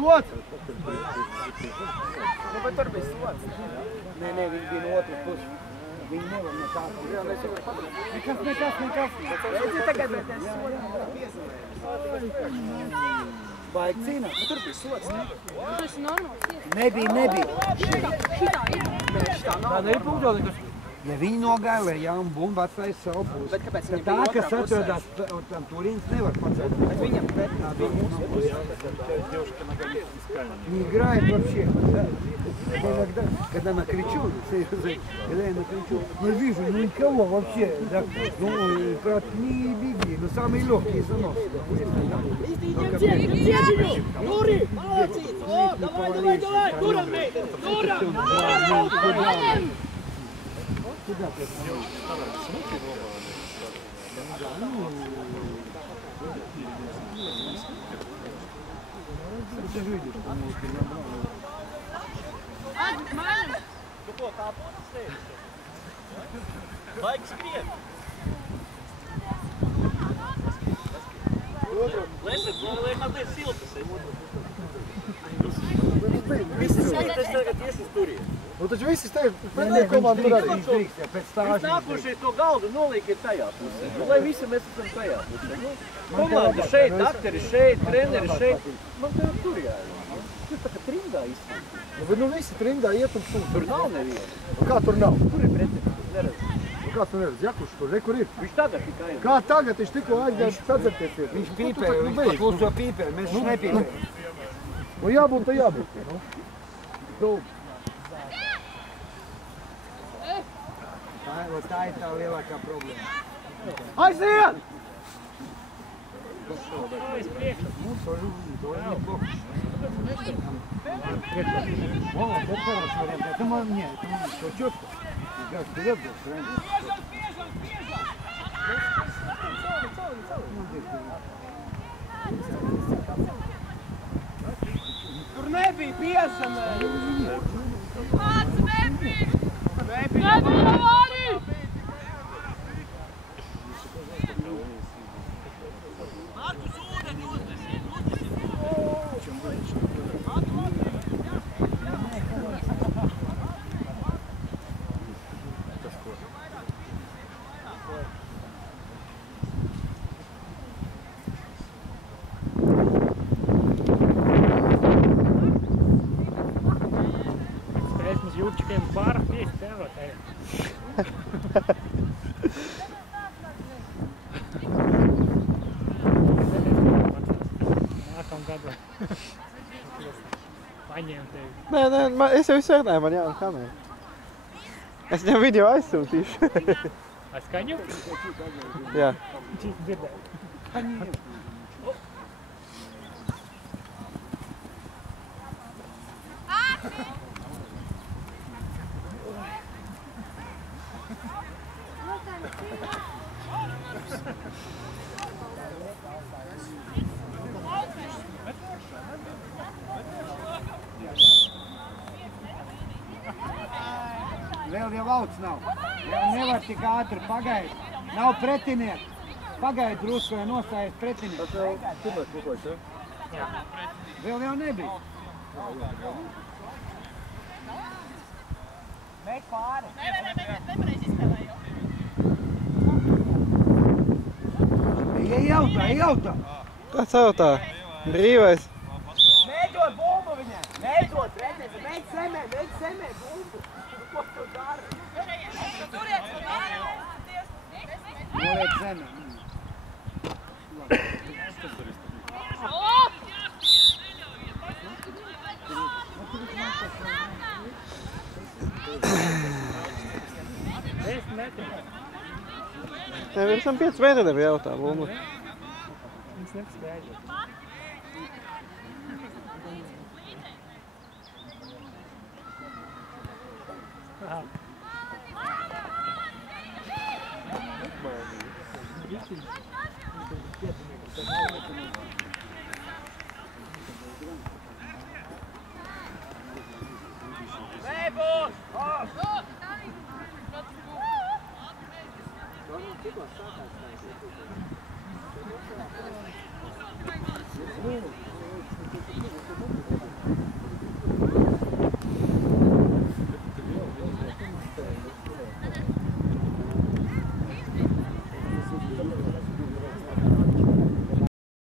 Sots! Nu, bet tur bija sots. Nē, viņi bija no otras puses. Viņi nevar no tā. Nekas. Redzi, tagad mēs vajag cīnāt. Nu, tur bija sots, ne? Tas ir normāls. Nebija. Šitā ir. Tā ir punkto nekas. Ja viņi nogāja, lai jaunu bumbu atstāja savu pusi. Bet kāpēc viņam tā, bija otrā kas atrodās tam Turīns, nevar pacelt. Bet viņam pretnā bija mūsu pusi. Не играет вообще. Иногда, когда я кричу, не вижу никого вообще. Да, ну, брат, не беги, но самый легкий занос. Юрий, молодец! О, давай! Дура, мейдер! Дура! Куда ты? Ты же видишь, что мы перенабрали. Tu ko, kā būtu steidzi? Vajag skriet! Lēsit, lai mazliet siltas ir. Visi skriet, es tagad iešu uz turieni. Nu taču visi steidz, pretēji komandu tur arī. Viņš nākušie to galdu noliek ir tajā pusē. Lai visi mēs esam tajā pusē. Komanda šeit, akteri šeit, treneri šeit. Man tev tur jāiet. Tur tā kā trindā izsaka. Nu visi trindā iet un sūta. Tur nav neviena. Kā tur nav? Tur ir pretī. Neredz. Kā tu neredz? Jakuš tur, re kur ir? Viņš tagad tikai ir. Kā tagad? Viņš tikko aizgājis sadzerties. Viņš pīpēja, viņš pat kluso pīpēja, mēs nepīpējam. Nu jābūt, tā jābūt. Tā ir tā lielākā problēma. Aiziet! Nu, to ir neplохо. О, это хороший вариант. Это нет, это четко. Играть вперед, Tur nebija piesana! Māc, nebija! Nebija! Markus, ūdeni uznesit! С Юрчиком в бар есть, да, вот nākamā gada. Paņēmu tevi. Nē, es jau izsēdēju, man jāun kamerā. Es viņam video aizsūtīšu. Ar skaņu? Jā. Viņš dzirdēja. Vēl jau auts nav. Vēl nevar tik ātri pagaid. Nav pretinieki. Pagaid drusku, vai nostājies pretinieki. Tas jau cilvēks mukojas, ja? Jā. Vēl jau nebija. Beig pāri. Nepareiz izspēlēju. Ej jautā. Kāds jautā? Brīvais. Mēģot bumbu viņai. Mēģot, redzēs. Mēģ semē bumbu. Ko tu dari? Turiet, Noliek zemē. Nē, pirms tam 5 metri tev jautā, Luma. Viņš nespēja. Aha.